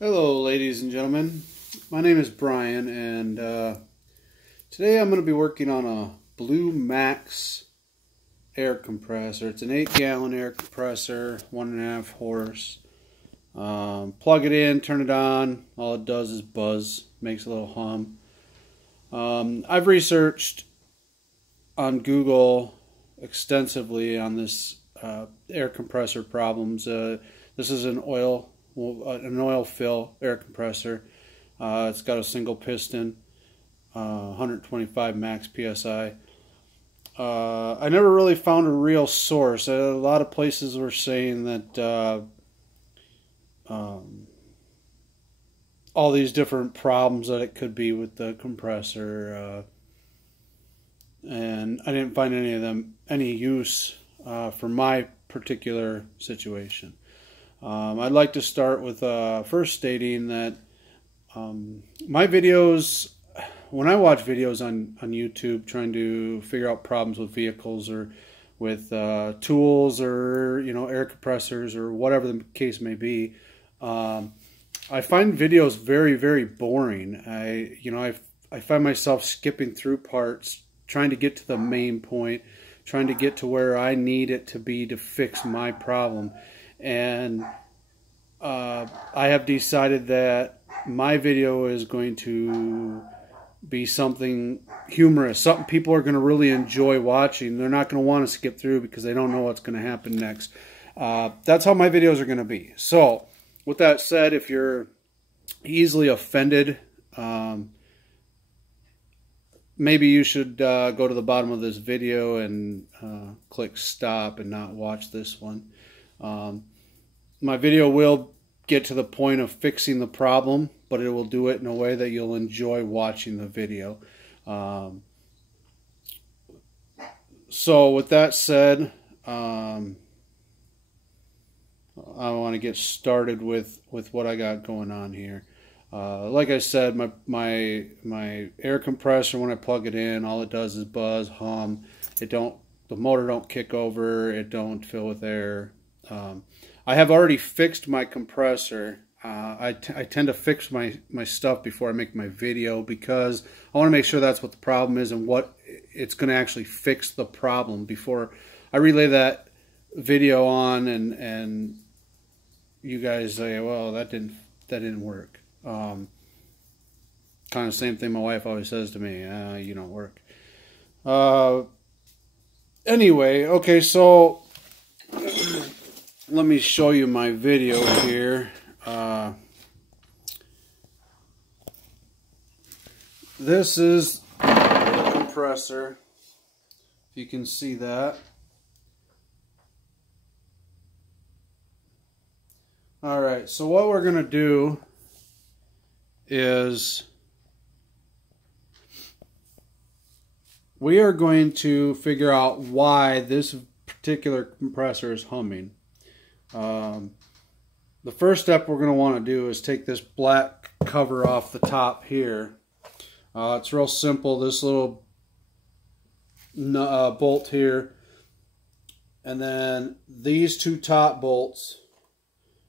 Hello, ladies and gentlemen. My name is Brian, and today I'm going to be working on a Blue Max air compressor. It's an 8-gallon air compressor, 1.5 horse. Plug it in, turn it on. All it does is buzz, makes a little hum. I've researched on Google extensively on this air compressor problems. This is an oil fill air compressor. It's got a single piston, 125 max psi. I never really found a real source. A lot of places were saying that all these different problems that it could be with the compressor, and I didn't find any of them any use for my particular situation. I'd like to start with first stating that my videos, when I watch videos on YouTube trying to figure out problems with vehicles or with tools or air compressors or whatever the case may be, I find videos very boring. I find myself skipping through parts, trying to get to the main point, trying to get to where I need it to be to fix my problem. And I have decided that my video is going to be something humorous, something people are going to really enjoy watching. They're not going to want to skip through because they don't know what's going to happen next. That's how my videos are going to be. So, with that said, if you're easily offended, maybe you should go to the bottom of this video and click stop and not watch this one. My video will get to the point of fixing the problem, but it will do it in a way that you'll enjoy watching the video. So with that said, I want to get started with what I got going on here. Like I said, my air compressor, when I plug it in, all it does is buzz, hum. The motor don't kick over, it don't fill with air. I have already fixed my compressor. I tend to fix my stuff before I make my video because I want to make sure that's what the problem is and what it's going to actually fix the problem before I relay that video on and you guys say, well, that didn't work. Kind of same thing my wife always says to me, you don't work. Anyway, okay, so let me show you my video here. This is the compressor, if you can see that. Alright, so what we're going to do is we are going to figure out why this particular compressor is humming. The first step we're going to want to do is take this black cover off the top here. It's real simple. This little bolt here, and then these two top bolts,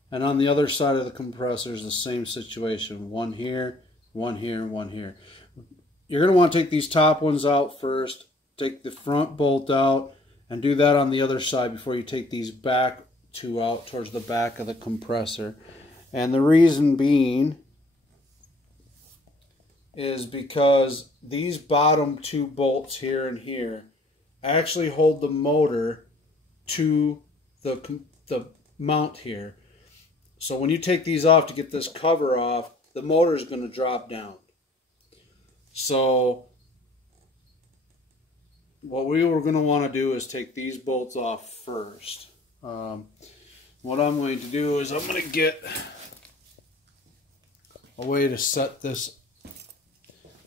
and on the other side of the compressor is the same situation. One here, one here, and one here. You're going to want to take these top ones out first, take the front bolt out, and do that on the other side before you take these back two out towards the back of the compressor. And the reason being is because these bottom two bolts here and here actually hold the motor to the mount here. So when you take these off to get this cover off, the motor is going to drop down. So what we were going to want to do is take these bolts off first. What I'm going to do is I'm going to get a way to set this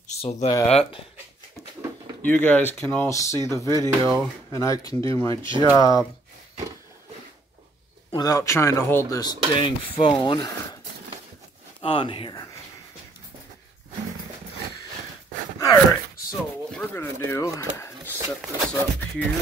so that you guys can all see the video and I can do my job without trying to hold this dang phone on here. Alright, so what we're going to do is set this up here.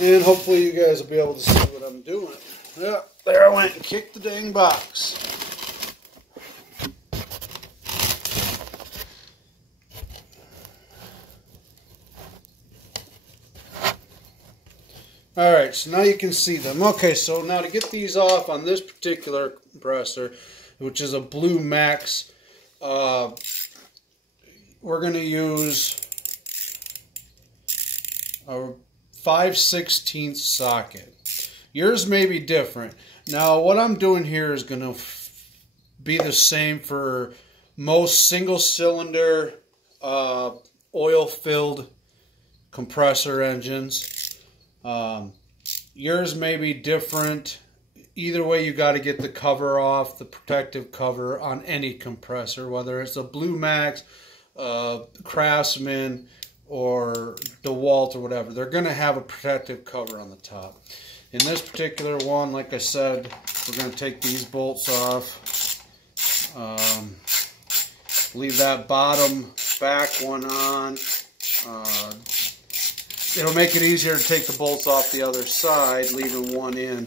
And hopefully you guys will be able to see what I'm doing. Yeah, there I went and kicked the dang box. Alright, so now you can see them. Okay, so now to get these off on this particular compressor, which is a Blue Max, we're going to use a 5/16 socket. Yours may be different. Now what I'm doing here is going to be the same for most single cylinder oil filled compressor engines. Yours may be different. Either way, you got to get the cover off, the protective cover on any compressor, whether it's a Blue Max, Craftsman, or DeWalt or whatever. They're going to have a protective cover on the top. In this particular one, like I said, we're going to take these bolts off. Leave that bottom back one on. It'll make it easier to take the bolts off the other side, leaving one in,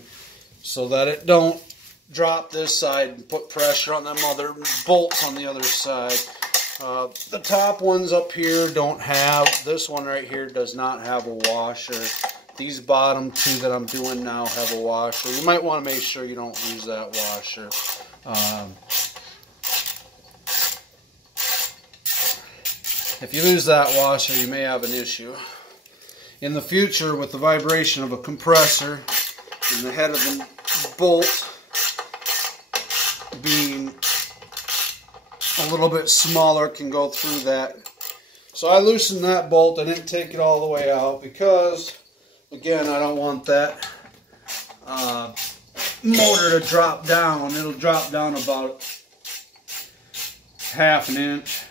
so that it don't drop this side and put pressure on them other bolts on the other side. The top ones up here don't have, this one right here does not have a washer. These bottom two that I'm doing now have a washer. You might want to make sure you don't use that washer. If you lose that washer, you may have an issue. In the future, with the vibration of a compressor and the head of the bolt being a little bit smaller, can go through that. So I loosened that bolt. I didn't take it all the way out because, again, I don't want that motor to drop down. It'll drop down about 1/2 inch.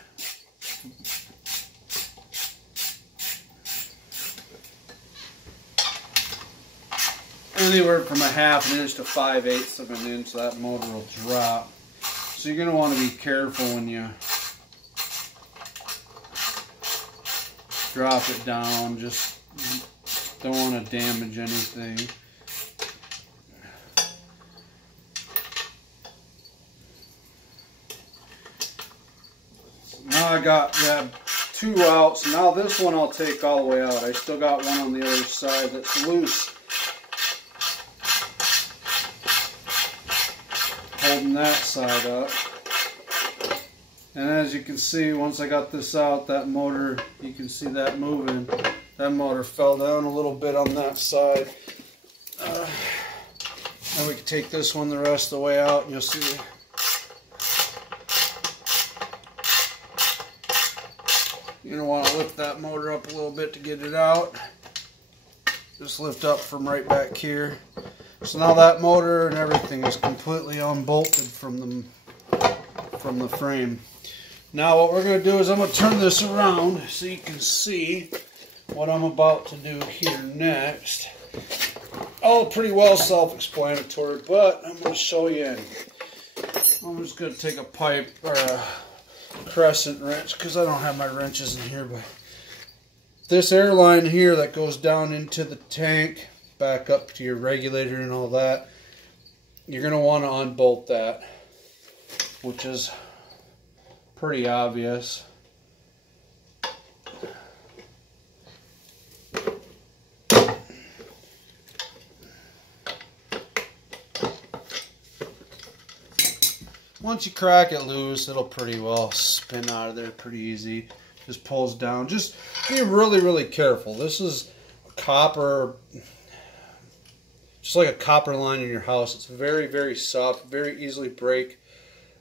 Anywhere from 1/2 inch to 5/8 of an inch, that motor will drop. So you're going to want to be careful when you drop it down. Just don't want to damage anything. Now I got two out. So now this one I'll take all the way out. I still got one on the other side that's loose, holding that side up. And as you can see, once I got this out, that motor, you can see that moving. That motor fell down a little bit on that side. And we can take this one the rest of the way out, and you'll see. You're going to want to lift that motor up a little bit to get it out. Just lift up from right back here. So now that motor and everything is completely unbolted from the frame. Now what we're going to do is I'm going to turn this around so you can see what I'm about to do here next. All pretty well self-explanatory, but I'm going to show you anyway. I'm just going to take a pipe or a crescent wrench, because I don't have my wrenches in here, but this air line here that goes down into the tank, back up to your regulator and all that, you're going to want to unbolt that, which is pretty obvious. Once you crack it loose, it'll pretty well spin out of there pretty easy. Just pulls down. Just be really, really careful. This is copper, just like a copper line in your house. It's very, very soft, very easily break.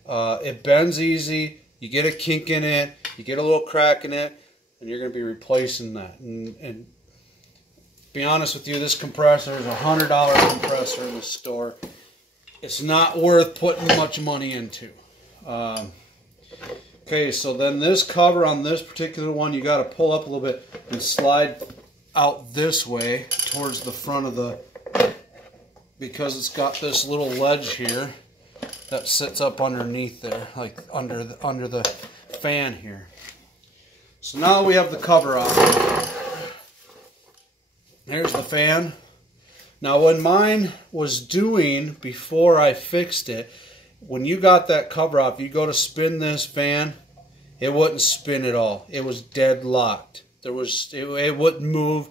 It bends easy. You get a kink in it, you get a little crack in it, and you're going to be replacing that. And be honest with you, this compressor is a $100 compressor in the store. It's not worth putting much money into. Okay, so then this cover on this particular one, you got to pull up a little bit and slide out this way towards the front of the, because it's got this little ledge here that sits up underneath there, like under the fan here. So now we have the cover off. Here's the fan. Now when mine was doing, before I fixed it, when you got that cover off, you go to spin this fan, it wouldn't spin at all. It was dead locked. It wouldn't move.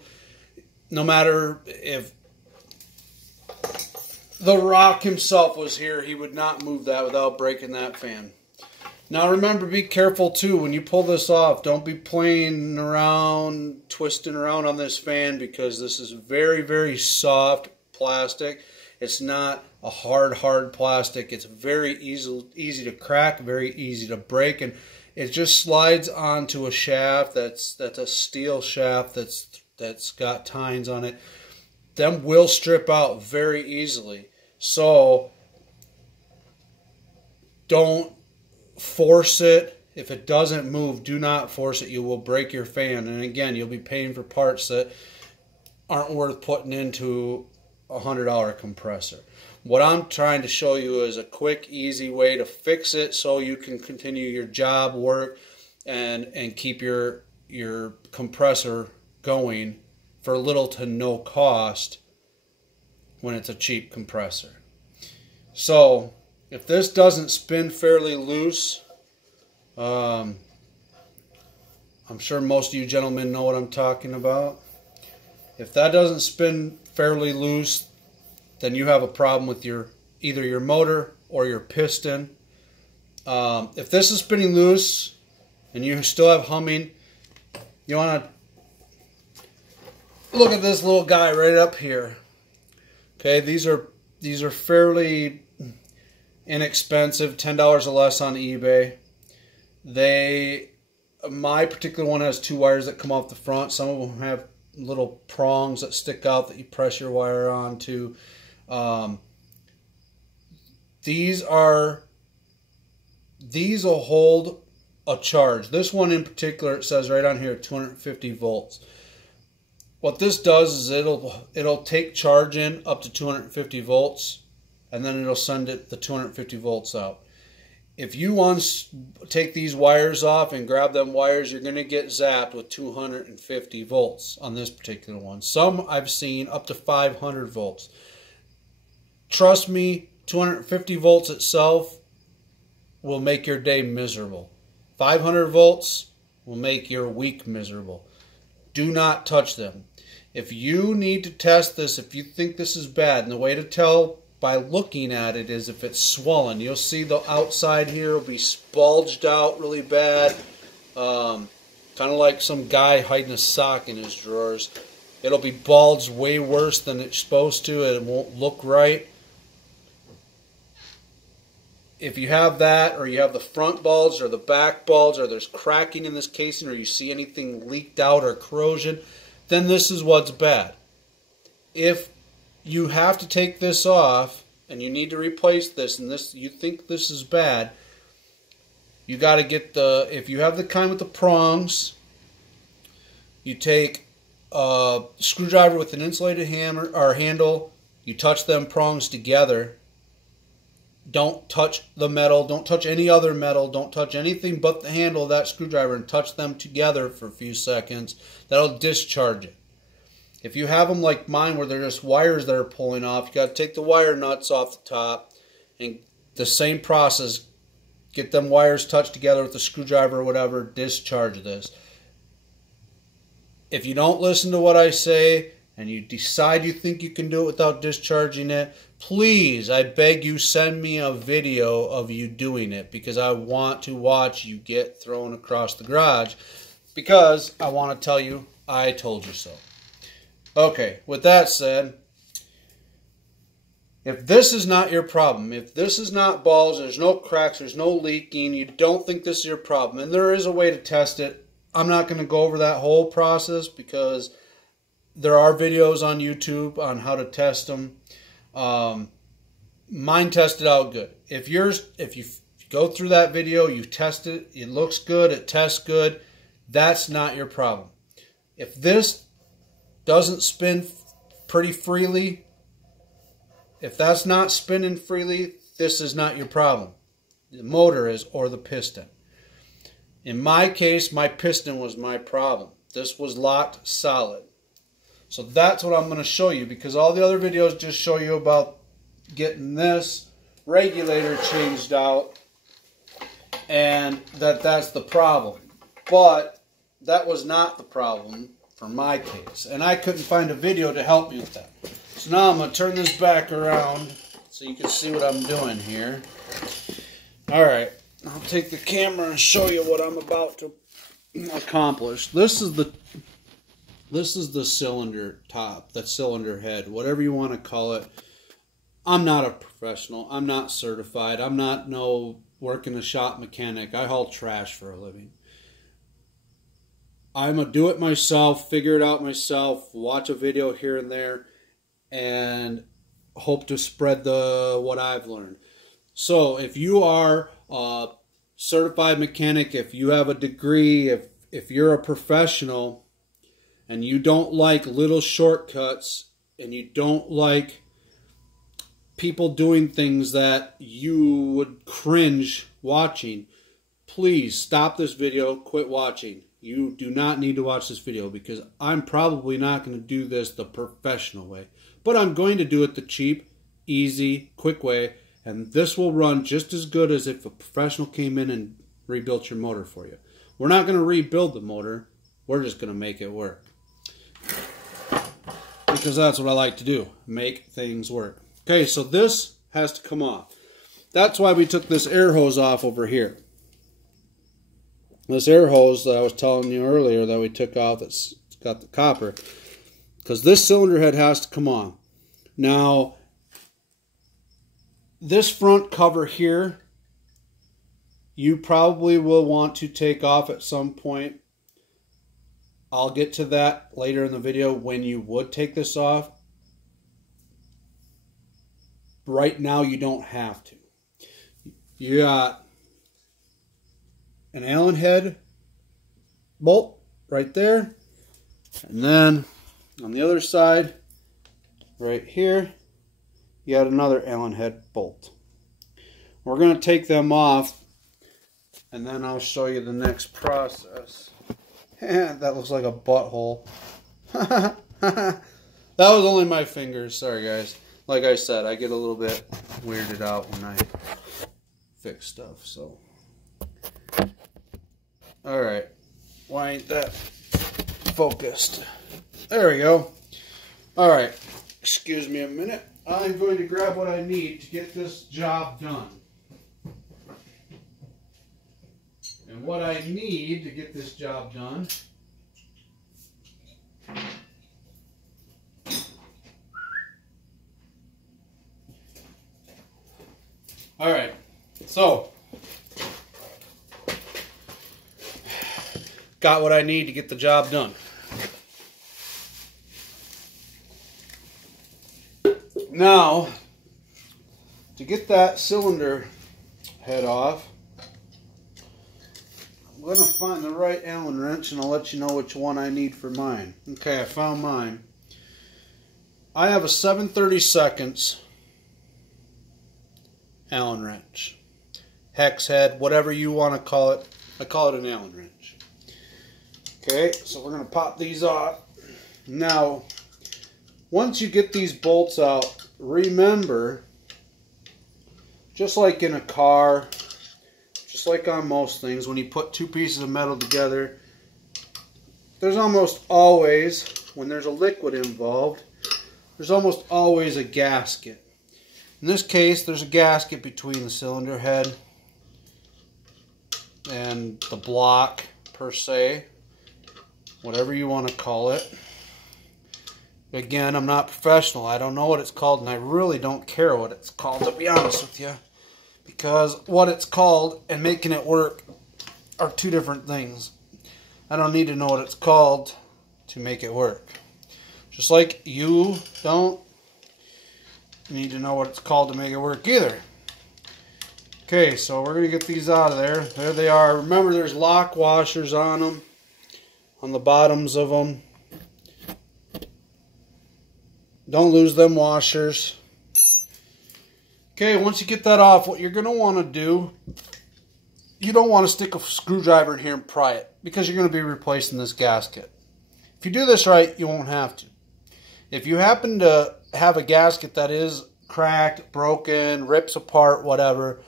No matter if the Rock himself was here, he would not move that without breaking that fan. Now remember, be careful too when you pull this off. Don't be playing around, twisting around on this fan, because this is very, very soft plastic. It's not a hard plastic. It's very easy to crack, very easy to break, and it just slides onto a shaft that's a steel shaft that's got tines on it. Them will strip out very easily. So don't force it. If it doesn't move, do not force it. You will break your fan, and again, you'll be paying for parts that aren't worth putting into a $100 compressor. What I'm trying to show you is a quick, easy way to fix it so you can continue your job work and keep your compressor going for little to no cost when it's a cheap compressor. So if this doesn't spin fairly loose, I'm sure most of you gentlemen know what I'm talking about. If that doesn't spin fairly loose, then you have a problem with either your motor or your piston. If this is spinning loose and you still have humming, you want to look at this little guy right up here. Okay, these are fairly inexpensive, $10 or less on eBay. My particular one has 2 wires that come off the front. Some of them have little prongs that stick out that you press your wire onto. These will hold a charge. This one in particular, it says right on here 250 volts. What this does is it'll take charge in up to 250 volts, and then it'll send the 250 volts out. If you take these wires off and grab them wires, you're going to get zapped with 250 volts on this particular one. Some I've seen up to 500 volts. Trust me, 250 volts itself will make your day miserable. 500 volts will make your week miserable. Do not touch them. If you need to test this, if you think this is bad, and the way to tell by looking at it is if it's swollen. You'll see the outside here will be bulged out really bad. Kind of like some guy hiding a sock in his drawers. It'll be bulged way worse than it's supposed to, and it won't look right. If you have that, or you have the front bulge or the back bulge, or there's cracking in this casing, or you see anything leaked out or corrosion, then this is what's bad. If you have to take this off and you need to replace this, and you think this is bad, you got to get if you have the kind with the prongs, you take a screwdriver with an insulated hammer or handle, you touch them prongs together. Don't touch the metal, don't touch any other metal, don't touch anything but the handle of that screwdriver, and touch them together for a few seconds. That'll discharge it. If you have them like mine where they're just wires that are pulling off, you got to take the wire nuts off the top, and the same process, get them wires touched together with the screwdriver or whatever, discharge this. If you don't listen to what I say and you decide you think you can do it without discharging it, please, I beg you, send me a video of you doing it, because I want to watch you get thrown across the garage, because I want to tell you I told you so. Okay, with that said, if this is not your problem, if this is not balls, there's no cracks, there's no leaking, you don't think this is your problem, and there is a way to test it, I'm not going to go over that whole process because there are videos on YouTube on how to test them. Mine tested out good. If you go through that video, you test it, it looks good, it tests good, that's not your problem. If this doesn't spin pretty freely, if that's not spinning freely, this is not your problem. The motor is, or the piston. In my case, my piston was my problem. This was locked solid. So that's what I'm going to show you, because all the other videos just show you about getting this regulator changed out, and that's the problem. But that was not the problem for my case, and I couldn't find a video to help me with that. So now I'm going to turn this back around so you can see what I'm doing here. Alright, I'll take the camera and show you what I'm about to accomplish. This is the cylinder top, the cylinder head, whatever you want to call it. I'm not a professional. I'm not certified. I'm not no working a shop mechanic. I haul trash for a living. I'm a do-it-myself, figure it out myself, watch a video here and there, and hope to spread what I've learned. So if you are a certified mechanic, if you have a degree, if you're a professional, and you don't like little shortcuts, and you don't like people doing things that you would cringe watching, please stop this video, quit watching. You do not need to watch this video, because I'm probably not going to do this the professional way. But I'm going to do it the cheap, easy, quick way, and this will run just as good as if a professional came in and rebuilt your motor for you. We're not going to rebuild the motor, we're just going to make it work. Because that's what I like to do, make things work. Okay, so this has to come off. That's why we took this air hose off over here. This air hose that I was telling you earlier that we took off, that's got the copper, because this cylinder head has to come on. Now, this front cover here, you probably will want to take off at some point. I'll get to that later in the video when you would take this off. Right now, you don't have to. You got an Allen head bolt right there, and then on the other side right here you got another Allen head bolt. We're going to take them off, and then I'll show you the next process. That looks like a butthole. That was only my fingers, sorry guys. Like I said, I get a little bit weirded out when I fix stuff, so alright, why ain't that focused? There we go. Alright, excuse me a minute. I'm going to grab what I need to get this job done. And what I need to get this job done alright, so got what I need to get the job done. Now, to get that cylinder head off, I'm going to find the right Allen wrench, and I'll let you know which one I need for mine. Okay, I found mine. I have a 7/32 Allen wrench. Hex head, whatever you want to call it. I call it an Allen wrench. Okay, so we're going to pop these off. Now, once you get these bolts out, remember, just like in a car, just like on most things, when you put two pieces of metal together, there's almost always, when there's a liquid involved, there's almost always a gasket. In this case, there's a gasket between the cylinder head and the block, per se, whatever you want to call it. Again, I'm not professional. I don't know what it's called, and I really don't care what it's called, to be honest with you. Because what it's called and making it work are two different things. I don't need to know what it's called to make it work. Just like you don't need to know what it's called to make it work either. Okay, so we're going to get these out of there. There they are. Remember, there's lock washers on them, on the bottoms of them. Don't lose them washers. Okay, once you get that off, what you're going to want to do, you don't want to stick a screwdriver in here and pry it, because you're going to be replacing this gasket. If you do this right, you won't have to. If you happen to have a gasket that is cracked, broken, rips apart, whatever,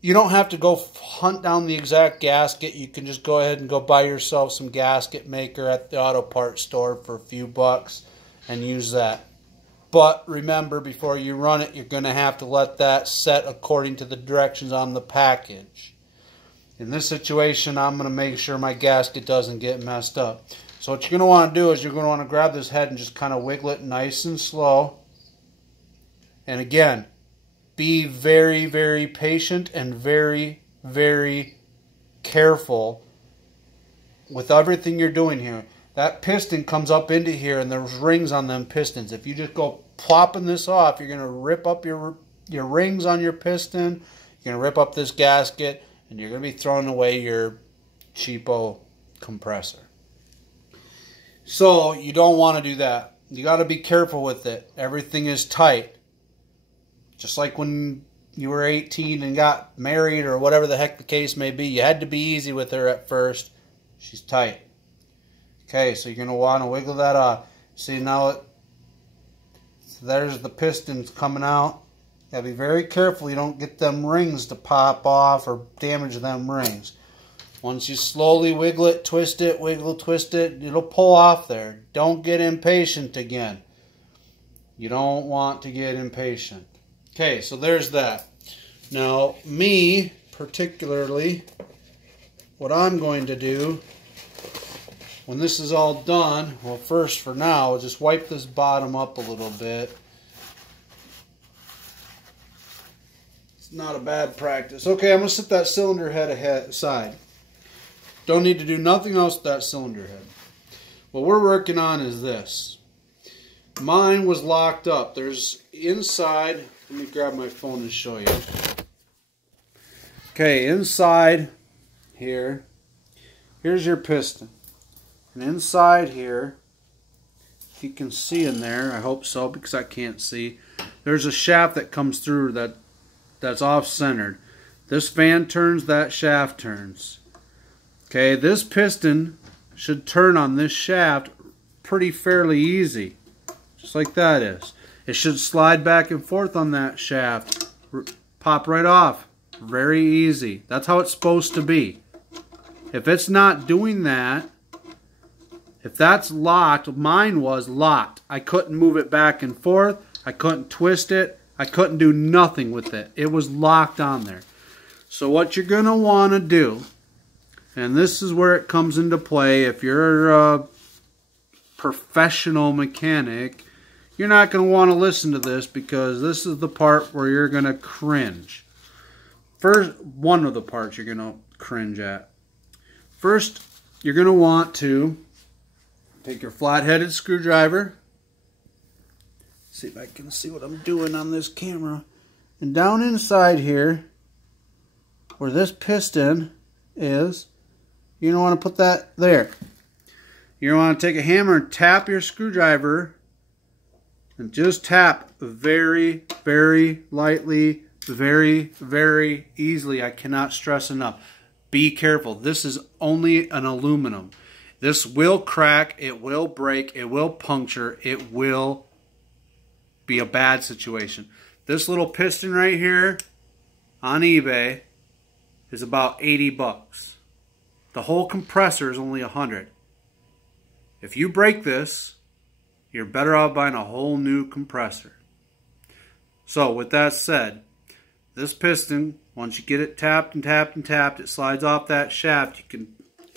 you don't have to go hunt down the exact gasket. You can just go ahead and go buy yourself some gasket maker at the auto parts store for a few bucks and use that. But remember, before you run it, you're going to have to let that set according to the directions on the package. In this situation, I'm going to make sure my gasket doesn't get messed up. So what you're going to want to do is you're going to want to grab this head and just kind of wiggle it nice and slow. And again, be very, very patient and very, very careful with everything you're doing here. That piston comes up into here and there's rings on them pistons. If you just go plopping this off, you're going to rip up your rings on your piston. You're going to rip up this gasket and you're going to be throwing away your cheapo compressor. So you don't want to do that. You got to be careful with it. Everything is tight. Just like when you were 18 and got married or whatever the heck the case may be, you had to be easy with her at first. She's tight. Okay, so you're going to want to wiggle that off. See, now there's the pistons coming out. You got to be very careful you don't get them rings to pop off or damage them rings. Once you slowly wiggle it, twist it, wiggle, twist it, it'll pull off there. Don't get impatient again. You don't want to get impatient. Okay, so there's that. Now, me, particularly, what I'm going to do, when this is all done, well, first, for now, I'll just wipe this bottom up a little bit. It's not a bad practice. Okay, I'm going to set that cylinder head aside. Don't need to do nothing else with that cylinder head. What we're working on is this. Mine was locked up. There's inside... Let me grab my phone and show you. Okay, inside here, here's your piston. And inside here, if you can see in there, I hope so because I can't see, there's a shaft that comes through that's off-centered. This fan turns, that shaft turns. Okay, this piston should turn on this shaft pretty fairly easy, just like that is. It should slide back and forth on that shaft, pop right off. Very easy. That's how it's supposed to be. If it's not doing that, if that's locked, mine was locked. I couldn't move it back and forth. I couldn't twist it. I couldn't do nothing with it. It was locked on there. So what you're going to want to do, and this is where it comes into play, if you're a professional mechanic, you're not going to want to listen to this because this is the part where you're going to cringe. First, one of the parts you're going to cringe at. First, you're going to want to take your flat-headed screwdriver. See if I can see what I'm doing on this camera. And down inside here, where this piston is, you're going to want to put that there. You're going to want to take a hammer and tap your screwdriver. And just tap very, very lightly, very, very easily. I cannot stress enough. Be careful. This is only an aluminum. This will crack, it will break, it will puncture, it will be a bad situation. This little piston right here on eBay is about 80 bucks. The whole compressor is only 100. If you break this, you're better off buying a whole new compressor. So with that said, this piston, once you get it tapped and tapped and tapped, it slides off that shaft.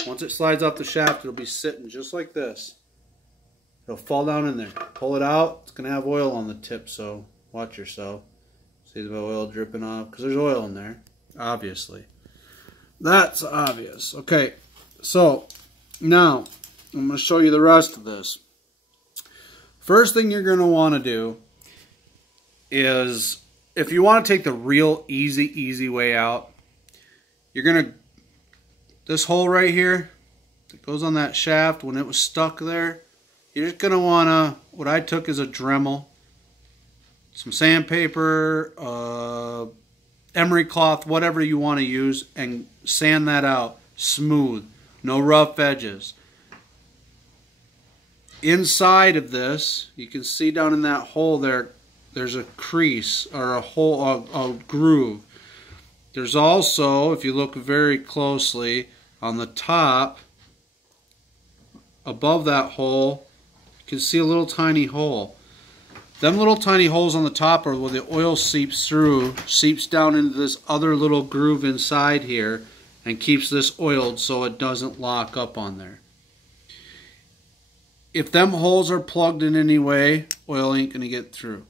Once it slides off the shaft, it'll be sitting just like this. It'll fall down in there. Pull it out, it's going to have oil on the tip, so watch yourself. See the oil dripping off, because there's oil in there, obviously. That's obvious. Okay, so now I'm going to show you the rest of this. First thing you're going to want to do is, if you want to take the real easy way out, you're going to, this hole right here that goes on that shaft, when it was stuck there, you're just going to want to, what I took is a Dremel, some sandpaper, emery cloth, whatever you want to use, and sand that out smooth, no rough edges. inside of this, you can see down in that hole there, there's a crease or a hole, a groove. There's also, if you look very closely, on the top, above that hole, you can see a little tiny hole. Them little tiny holes on the top are where the oil seeps through, seeps down into this other little groove inside here, and keeps this oiled so it doesn't lock up on there. If them holes are plugged in any way, oil ain't going to get through.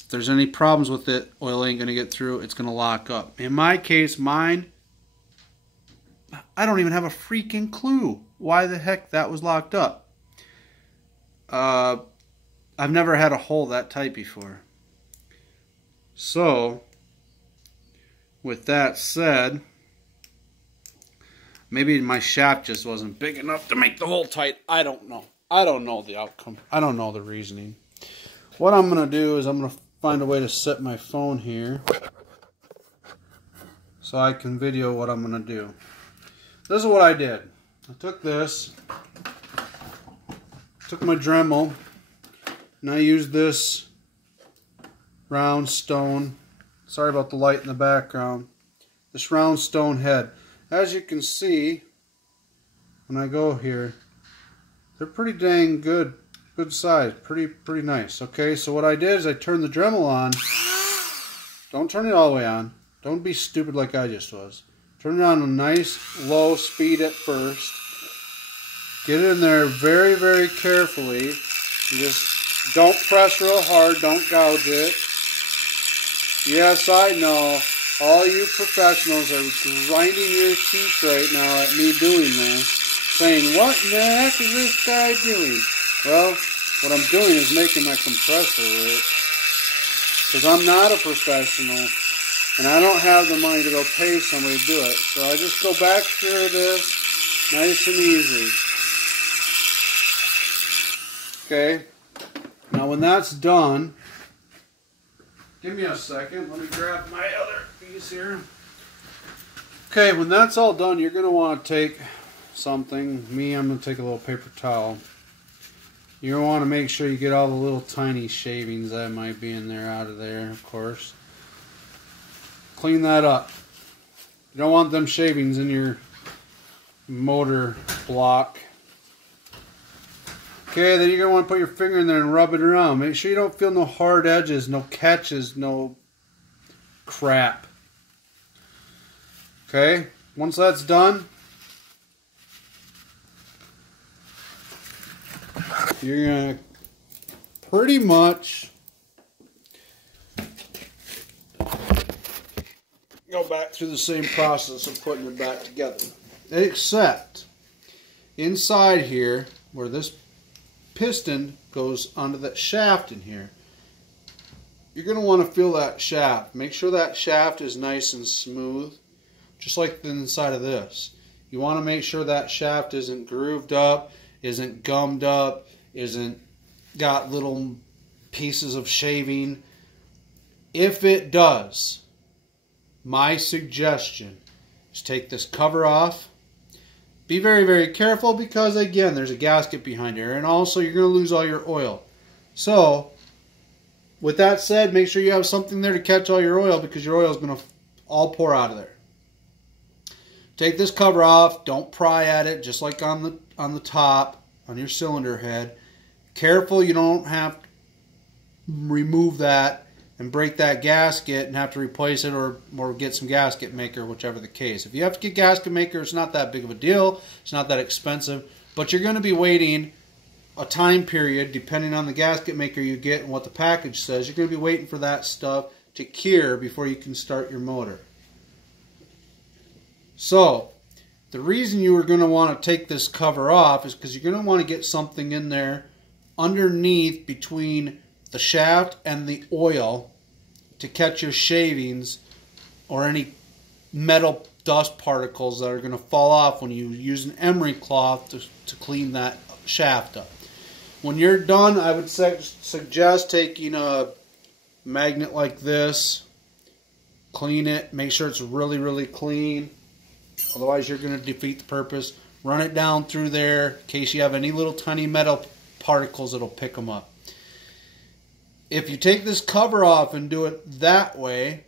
If there's any problems with it, oil ain't going to get through. It's going to lock up. In my case, mine, I don't even have a freaking clue why the heck that was locked up. I've never had a hole that tight before. So, with that said, maybe my shaft just wasn't big enough to make the hole tight. I don't know. I don't know the outcome. I don't know the reasoning. What I'm going to do is I'm going to find a way to set my phone here so I can video what I'm going to do. This is what I did. I took this, took my Dremel, and I used this round stone. Sorry about the light in the background. This round stone head. As you can see, when I go here, they're pretty dang good size, pretty nice. Okay, so what I did is I turned the Dremel on. Don't turn it all the way on. Don't be stupid like I just was. Turn it on a nice low speed at first. Get it in there very, very carefully. You just don't press real hard. Don't gouge it. Yes, I know. All you professionals are grinding your teeth right now at me doing this, saying, what in the heck is this guy doing? Well, what I'm doing is making my compressor work, because I'm not a professional, and I don't have the money to go pay somebody to do it. So I just go back through this nice and easy. Okay, now when that's done, give me a second, let me grab my other piece here. Okay, when that's all done, you're going to want to take something. I'm going to take a little paper towel. You want to make sure you get all the little tiny shavings that might be in there out of there, of course. Clean that up. You don't want them shavings in your motor block. Okay, then you're going to want to put your finger in there and rub it around. Make sure you don't feel no hard edges, no catches, no crap. Okay, once that's done, you're going to pretty much go back through the same process of putting it back together. Except, inside here, where this piston goes onto that shaft in here, you're going to want to feel that shaft. Make sure that shaft is nice and smooth, just like the inside of this. You want to make sure that shaft isn't grooved up, isn't gummed up, isn't got little pieces of shaving. If it does, my suggestion is take this cover off. Be very, very careful, because again, there's a gasket behind here, and also you're going to lose all your oil. So, with that said, make sure you have something there to catch all your oil, because your oil is going to all pour out of there. Take this cover off. Don't pry at it, just like on the top, on your cylinder head. Careful you don't have to remove that and break that gasket and have to replace it, or get some gasket maker, whichever the case. If you have to get gasket maker, it's not that big of a deal. It's not that expensive, but you're going to be waiting a time period, depending on the gasket maker you get and what the package says. You're going to be waiting for that stuff to cure before you can start your motor. So, the reason you are going to want to take this cover off is because you're going to want to get something in there underneath between the shaft and the oil to catch your shavings or any metal dust particles that are going to fall off when you use an emery cloth to clean that shaft up. When you're done, I would suggest taking a magnet like this, clean it, make sure it's really, really clean. Otherwise, you're going to defeat the purpose. Run it down through there in case you have any little tiny metal particles, it'll pick them up. If you take this cover off and do it that way,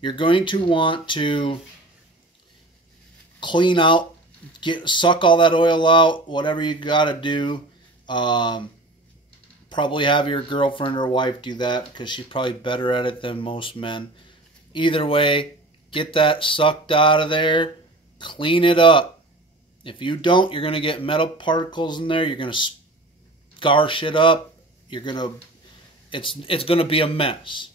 you're going to want to clean out, suck all that oil out, whatever you got to do. Probably have your girlfriend or wife do that because she's probably better at it than most men. Either way, get that sucked out of there, clean it up. If you don't, you're going to get metal particles in there. You're going to scar shit up. It's going to be a mess.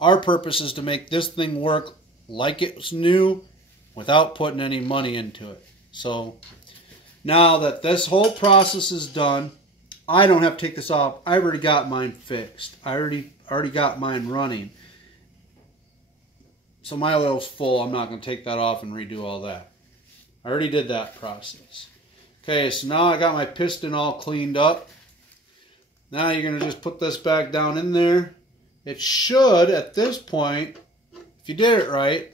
Our purpose is to make this thing work like it's new without putting any money into it. So now that this whole process is done, I don't have to take this off. I already got mine fixed. I already got mine running. So my oil's full. I'm not going to take that off and redo all that. I already did that process. Okay, so now I got my piston all cleaned up. Now you're going to just put this back down in there. It should, at this point, if you did it right,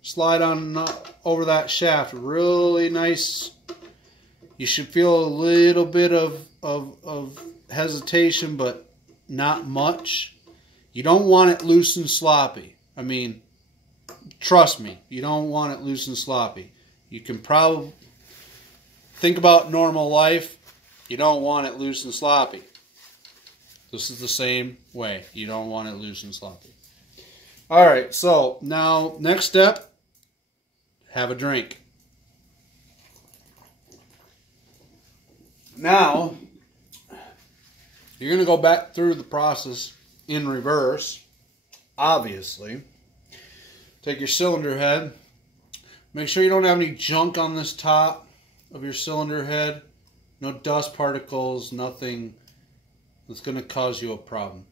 slide on over that shaft really nice. You should feel a little bit of hesitation, but not much. You don't want it loose and sloppy. I mean, trust me, you don't want it loose and sloppy. You can probably think about normal life. You don't want it loose and sloppy. This is the same way. You don't want it loose and sloppy. Alright, so now next step, have a drink. Now, you're going to go back through the process in reverse, obviously. Take your cylinder head. Make sure you don't have any junk on this top of your cylinder head. No dust particles, nothing that's going to cause you a problem.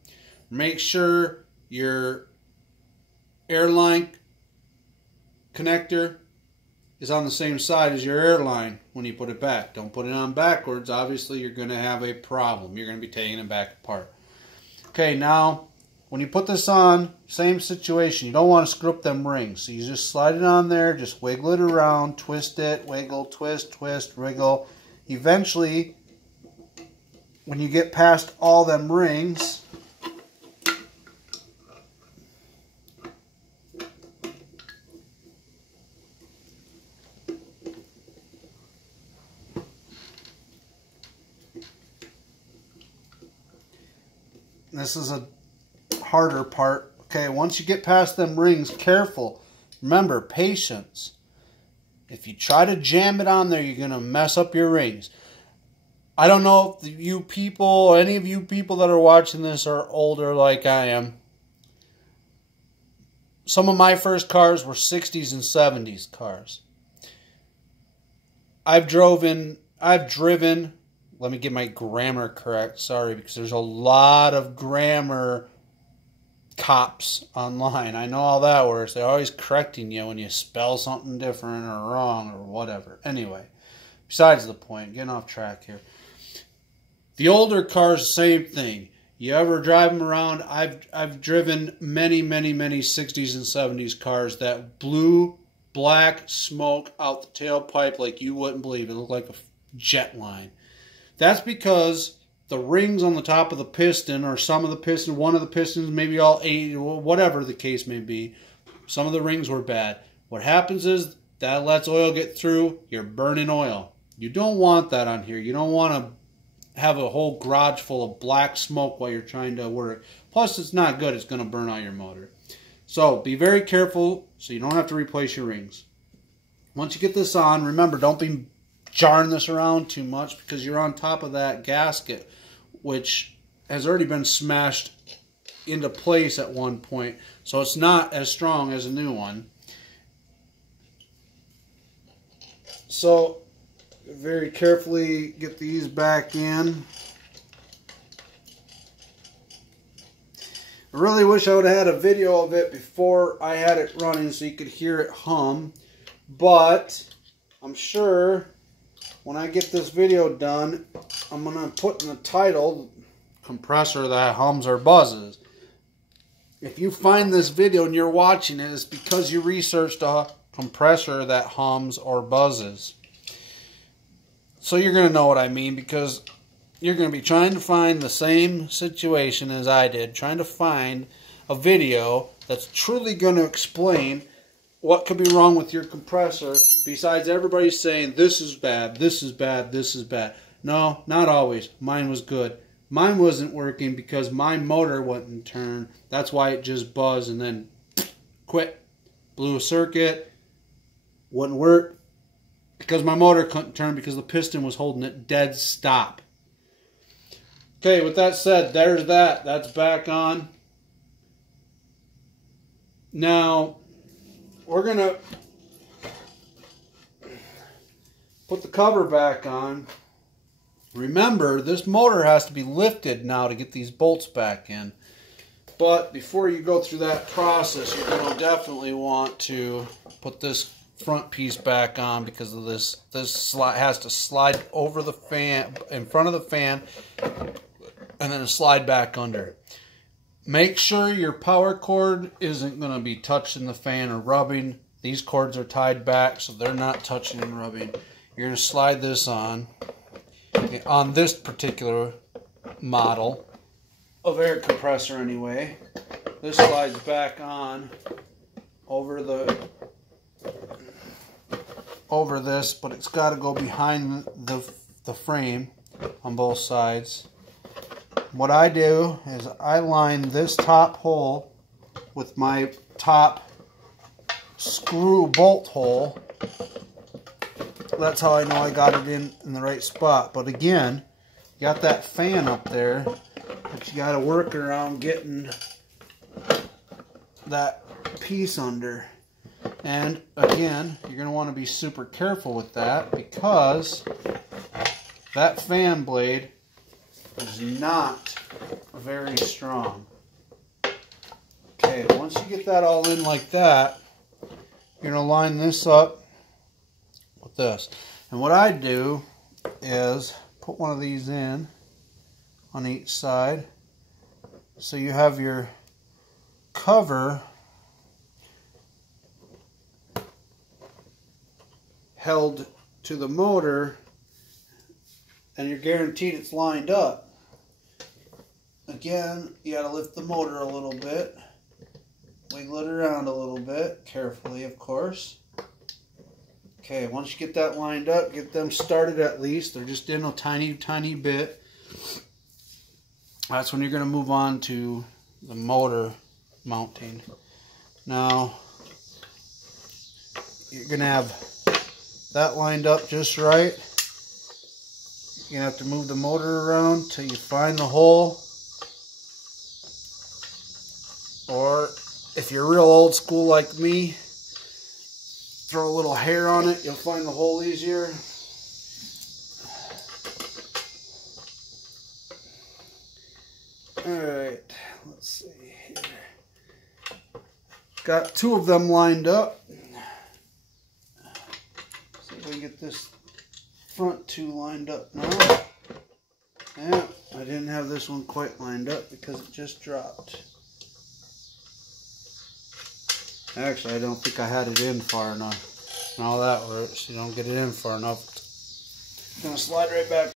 Make sure your airline connector is on the same side as your airline when you put it back. Don't put it on backwards. Obviously, you're going to have a problem. You're going to be taking it back apart. Okay, now, when you put this on, same situation. You don't want to screw up them rings. So you just slide it on there, just wiggle it around, twist it, wiggle, twist, twist, wiggle. Eventually, when you get past all them rings, this is a harder part. Okay, once you get past them rings, careful. Remember, patience. If you try to jam it on there, you're going to mess up your rings. I don't know if you people, any of you people that are watching this are older like I am. Some of my first cars were 60s and 70s cars. I've driven, let me get my grammar correct, sorry, because there's a lot of grammar cops online. I know how that works. They're always correcting you when you spell something different or wrong or whatever. Anyway, besides the point, getting off track here. The older cars, same thing. You ever drive them around? I've driven many 60s and 70s cars that blew black smoke out the tailpipe like you wouldn't believe. It looked like a jet line. That's because the rings on the top of the piston, or some of the piston, one of the pistons, maybe all 8, whatever the case may be, some of the rings were bad. What happens is that lets oil get through. You're burning oil. You don't want that on here. You don't want to have a whole garage full of black smoke while you're trying to work. Plus, it's not good. It's going to burn out your motor. So be very careful so you don't have to replace your rings. Once you get this on, remember, don't be jarring this around too much because you're on top of that gasket, which has already been smashed into place at one point. So it's not as strong as a new one. So very carefully get these back in. I really wish I would have had a video of it before I had it running so you could hear it hum. But I'm sure when I get this video done, I'm going to put in the title, compressor that hums or buzzes. If you find this video and you're watching it, it's because you researched a compressor that hums or buzzes. So you're going to know what I mean, because you're going to be trying to find the same situation as I did, trying to find a video that's truly going to explain what could be wrong with your compressor, besides everybody saying this is bad, this is bad, this is bad. No, not always. Mine was good. Mine wasn't working because my motor wouldn't turn. That's why it just buzzed and then quit. Blew a circuit. Wouldn't work because my motor couldn't turn because the piston was holding it dead stop. Okay, with that said, there's that. That's back on. Now, we're going to put the cover back on. Remember, this motor has to be lifted now to get these bolts back in. But before you go through that process, you're going to definitely want to put this front piece back on, because of this slide has to slide over the fan, in front of the fan, and then slide back under. Make sure your power cord isn't going to be touching the fan or rubbing. These cords are tied back, so they're not touching and rubbing. You're going to slide this on. On this particular model of air compressor anyway, this slides back on over this, but it's got to go behind the frame on both sides. What I do is I line this top hole with my top screw bolt hole. That's how I know I got it in the right spot. But again, you got that fan up there, but you got to work around getting that piece under. And again, you're going to want to be super careful with that, because that fan blade is not very strong. Okay, once you get that all in like that, you're going to line this up with this. And what I do is put one of these in on each side, so you have your cover held to the motor, and you're guaranteed it's lined up. Again, you got to lift the motor a little bit, wiggle it around a little bit, carefully of course. Okay, once you get that lined up, get them started at least. They're just in a tiny, tiny bit. That's when you're going to move on to the motor mounting. Now, you're going to have that lined up just right. You're going to have to move the motor around till you find the hole. Or if you're real old school like me, throw a little hair on it, you'll find the hole easier. Alright, let's see here. Got two of them lined up. See if we can get this front two lined up now. Yeah, I didn't have this one quite lined up because it just dropped. Actually, I don't think I had it in far enough. And all that works. You don't get it in far enough. It's going to slide right back